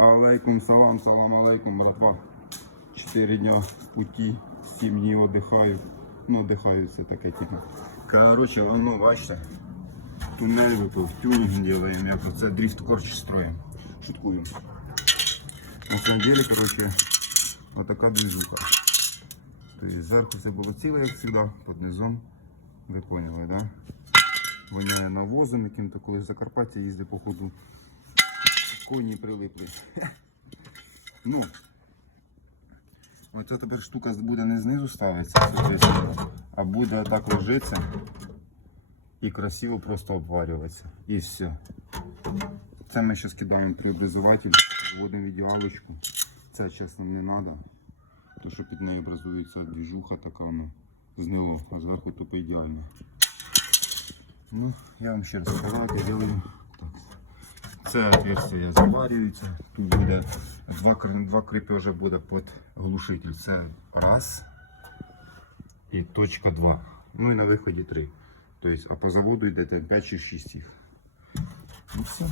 Алейкум салам, салам алейкум, братва. Чотири дня в путі, сім днів віддихаю. Ну, віддихаю, це таке тільки. Короче, ну, бачите, тунель випав, тюнінг делаем, як це дрифт корч строїм. Шуткую. На самом деле, короче, вот така движуха. Тобто зверху все було ціле, як завжди, під низом. Ви поняли, да? Воняє навозом яким-то, коли в Закарпаття по ходу. Коні прилипли. Ну, оця тепер штука буде не знизу соответственно, а буде так ложитися і красиво просто обварюватися. І все. Це ми зараз кидаємо преобразователь, вводимо в. Це чесно не треба. То що під нею образується двіжуха така ну, знило, а зверху тупо ідеально. Ну, я вам ще раз роблю. Так. Це отверстие заварюється. Тут буде два, два кріпежа буде під глушитель. Це раз і точка 2. Ну і на виході 3. Тобто, а по заводу йдете 5 чи 6 їх. Ну все.